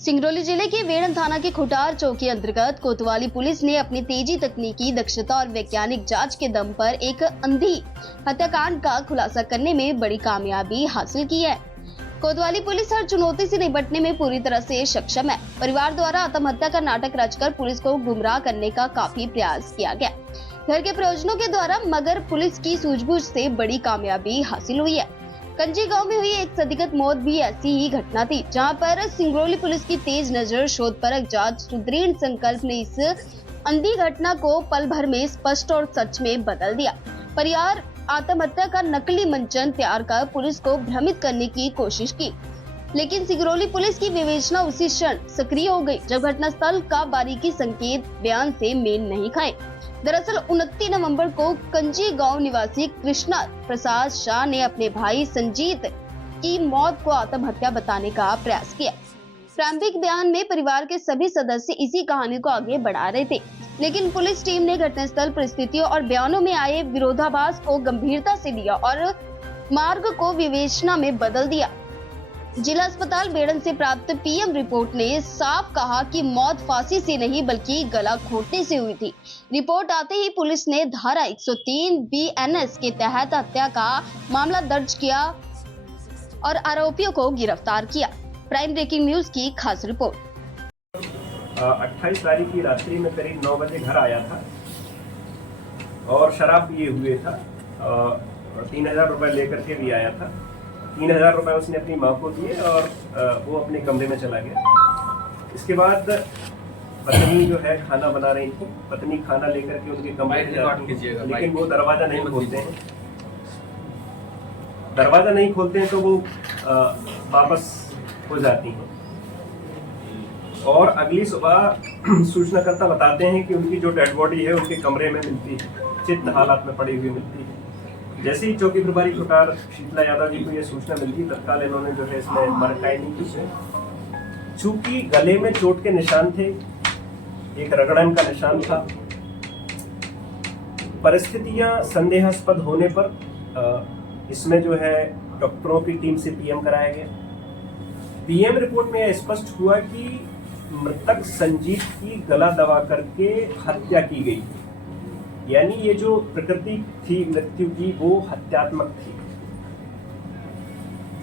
सिंगरौली जिले के वेड़न थाना के खुटार चौकी अंतर्गत कोतवाली पुलिस ने अपनी तेजी, तकनीकी दक्षता और वैज्ञानिक जांच के दम पर एक अंधी हत्याकांड का खुलासा करने में बड़ी कामयाबी हासिल की है। कोतवाली पुलिस हर चुनौती से निपटने में पूरी तरह से सक्षम है। परिवार द्वारा आत्महत्या का नाटक रचकर पुलिस को गुमराह करने का काफी प्रयास किया गया घर के प्रयोजनों के द्वारा, मगर पुलिस की सूझबूझ से बड़ी कामयाबी हासिल हुई है। कंजी गांव में हुई एक सदिग्ध मौत भी ऐसी ही घटना थी, जहां पर सिंगरौली पुलिस की तेज नजर, शोधपरक जांच, सुदृढ़ संकल्प ने इस अंधी घटना को पल भर में स्पष्ट और सच में बदल दिया। परिवार आत्महत्या का नकली मंचन तैयार कर पुलिस को भ्रमित करने की कोशिश की, लेकिन सिंगरौली पुलिस की विवेचना उसी क्षण सक्रिय हो गई जब घटनास्थल का बारीकी संकेत बयान से मेल नहीं खाए। दरअसल 29 नवंबर को कंजी गांव निवासी कृष्णा प्रसाद शाह ने अपने भाई संजीत की मौत को आत्महत्या बताने का प्रयास किया। प्रारंभिक बयान में परिवार के सभी सदस्य इसी कहानी को आगे बढ़ा रहे थे, लेकिन पुलिस टीम ने घटनास्थल परिस्थितियों और बयानों में आए विरोधाभास को गंभीरता से लिया और मार्ग को विवेचना में बदल दिया। जिला अस्पताल बेड़न से प्राप्त पीएम रिपोर्ट ने साफ कहा कि मौत फांसी से नहीं बल्कि गला घोंटने से हुई थी। रिपोर्ट आते ही पुलिस ने धारा 103 बीएनएस के तहत हत्या का मामला दर्ज किया और आरोपियों को गिरफ्तार किया। प्राइम ब्रेकिंग न्यूज की खास रिपोर्ट। 28 तारीख की रात्रि में करीब 9 बजे घर आया था और शराब पिए हुए था। 3000 रुपए लेकर के भी आया था। 3000 रुपए उसने अपनी माँ को दिए और वो अपने कमरे में चला गया। इसके बाद पत्नी जो है खाना बना रही थी। पत्नी खाना लेकर के उनके कमरे में जाती है, लेकिन वो दरवाजा नहीं खोलते हैं। दरवाजा नहीं खोलते हैं तो वो वापस हो जाती हैं और अगली सुबह सूचनाकर्ता बताते हैं कि उनकी जो डेड बॉडी है उनके कमरे में मिलती है, चित्त हालात में पड़ी हुई मिलती है। जैसे ही चौकी प्रभारी खुटार शीतला यादव जी को ये सूचना मिलती, तत्काल इन्होंने जो है इसमें मॉनिटरिंग की। चूंकि गले में चोट के निशान थे, एक रगड़न का निशान था, परिस्थितियां संदेहास्पद होने पर इसमें जो है डॉक्टरों की टीम से पीएम कराया गया। पीएम रिपोर्ट में यह स्पष्ट हुआ कि मृतक संजीत की गला दबा करके हत्या की गई, यानी ये जो प्रकृति थी मृत्यु की वो हत्यात्मक थी।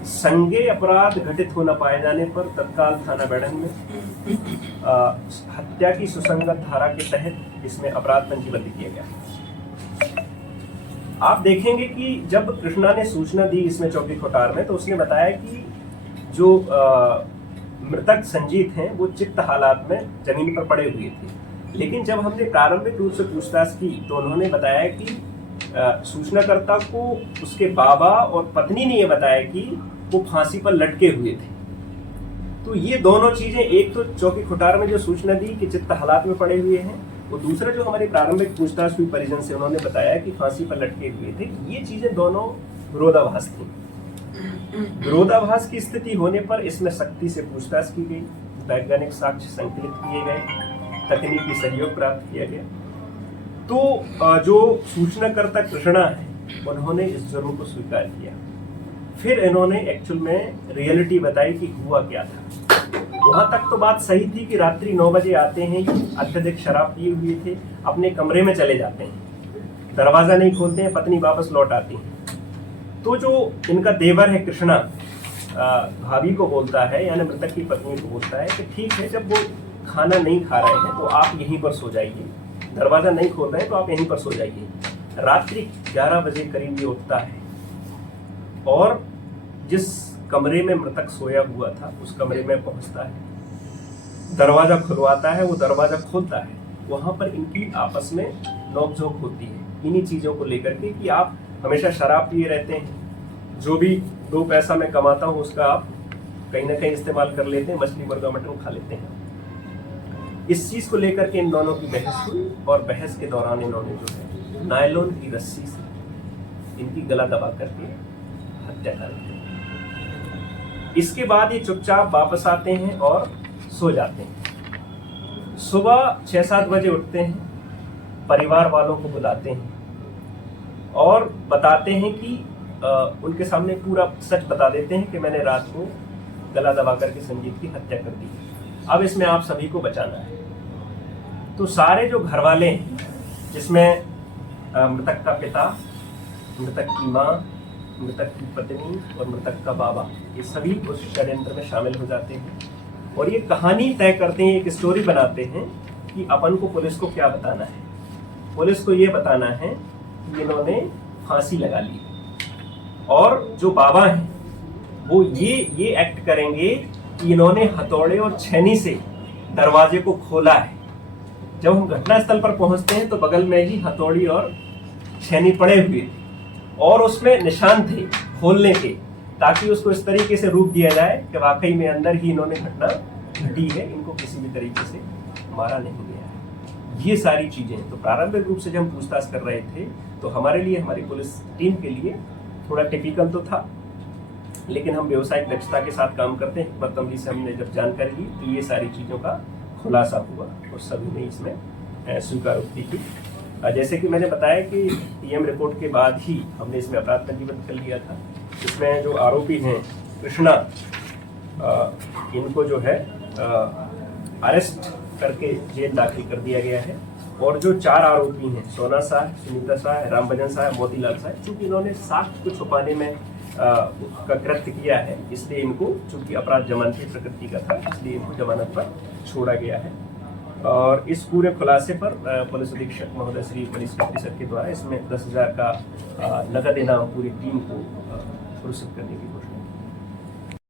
संज्ञेय अपराध घटित हो न पाए जाने पर तत्काल थाना बेड़न में हत्या की सुसंगत धारा के तहत इसमें अपराध पंजीबद्ध किया गया। आप देखेंगे कि जब कृष्णा ने सूचना दी इसमें चौकी खुटार में, तो उसने बताया कि जो मृतक संजीत हैं वो चित्त हालात में जमीन पर पड़े हुए थे। लेकिन जब हमने प्रारंभिक रूप से पूछताछ की तो उन्होंने बताया कि सूचनाकर्ता को उसके बाबा और पत्नी ने यह बताया कि वो फांसी पर लटके हुए थे। तो ये दोनों चीजें, एक तो चौकी खुटार में जो सूचना दी कि चित्त हालात में पड़े हुए हैं, वो दूसरा जो हमारी प्रारंभिक पूछताछ हुई परिजन से, उन्होंने बताया कि फांसी पर लटके हुए थे। ये चीजें दोनों विरोधाभास थी। विरोधाभास की स्थिति होने पर इसमें सख्ती से पूछताछ की गई, वैज्ञानिक साक्ष्य संकलित किए गए, तकनीकी सहयोग प्राप्त किया गया। तो जो सूचनाकर्ता कृष्णा है उन्होंने इस जुर्म को स्वीकार किया। फिर इन्होंने एक्चुअल में रियलिटी बताई कि हुआ क्या था। वहां तक तो बात सही थी कि रात्रि 9 बजे आते हैं, अत्यधिक शराब पिए हुए थे, अपने कमरे में चले जाते हैं, दरवाजा नहीं खोलते हैं, पत्नी वापस लौट आती है। तो जो इनका देवर है कृष्णा भाभी को बोलता है, यानी मृतक की पत्नी को बोलता है कि ठीक है, जब वो खाना नहीं खा रहे हैं तो आप यहीं पर सो जाइए, दरवाजा नहीं खोल रहे हैं तो आप यहीं पर सो जाइए। रात्रि 11 बजे करीब ये उठता है और जिस कमरे में मृतक सोया हुआ था उस कमरे में पहुंचता है, दरवाजा खुलवाता है, वो दरवाजा खोलता है। वहां पर इनकी आपस में नोकझोंक होती है इन्हीं चीजों को लेकर के कि आप हमेशा शराब पिए रहते हैं, जो भी 2 पैसा मैं कमाता हूं उसका आप कहीं ना कहीं इस्तेमाल कर लेते हैं, मछली मुर्गा मटन खा लेते हैं। इस चीज को लेकर के इन दोनों की बहस हुई और बहस के दौरान इन्होंने जो है नायलॉन की रस्सी से इनकी गला दबा करके हत्या कर दी। इसके बाद ये चुपचाप वापस आते हैं और सो जाते हैं। सुबह 6-7 बजे उठते हैं, परिवार वालों को बुलाते हैं और बताते हैं कि उनके सामने पूरा सच बता देते हैं कि मैंने रात को गला दबा करके संजीत की हत्या कर दी। अब इसमें आप सभी को बचाना है। तो सारे जो घर वाले हैं, जिसमें मृतक का पिता, मृतक की माँ, मृतक की पत्नी और मृतक का बाबा, ये सभी उस षड्यंत्र में शामिल हो जाते हैं और ये कहानी तय करते हैं, एक स्टोरी बनाते हैं कि अपन को पुलिस को क्या बताना है। पुलिस को ये बताना है कि इन्होंने फांसी लगा ली और जो बाबा हैं वो ये एक्ट करेंगे कि इन्होंने हथौड़े और छेनी से दरवाजे को खोला है। जब हम घटनास्थल पर पहुंचते हैं तो बगल में ही हथौड़ी और छेनी पड़े हुए थे और उसमें निशान थे खोलने के, ताकि उसको इस तरीके से रूप दिया जाए कि वाकई में अंदर ही इन्होंने घटना घटी है, इनको किसी भी तरीके से मारा नहीं गया है। ये सारी चीजें तो प्रारंभिक रूप से जब हम पूछताछ कर रहे थे तो हमारे लिए, हमारी पुलिस टीम के लिए थोड़ा टिपिकल तो था, लेकिन हम व्यवसायिक दक्षता के साथ काम करते हैं। हिम्मत से हमने जब जानकारी ली तो ये सारी चीज़ों का खुलासा हुआ और सभी ने इसमें स्वीकारोक्ति की। जैसे कि मैंने बताया कि पीएम रिपोर्ट के बाद ही हमने इसमें अपराध पंजीबद्ध कर लिया था। इसमें जो आरोपी हैं कृष्णा, इनको जो है अरेस्ट करके जेल दाखिल कर दिया गया है और जो 4 आरोपी हैं, सोना शाह, सुनीता शाह, रामभजन शाह, मोतीलाल शाह, चूंकि इन्होंने साक्ष्य को छुपाने में का कृत्य किया है, इसलिए इनको, चूंकि अपराध जमानती प्रकृति का था, इसलिए इनको जमानत पर छोड़ा गया है। और इस पूरे खुलासे पर पुलिस अधीक्षक महोदय श्री पुलिस सर के द्वारा इसमें 10,000 का नगद इनाम पूरी टीम को पुरस्कृत करने की घोषणा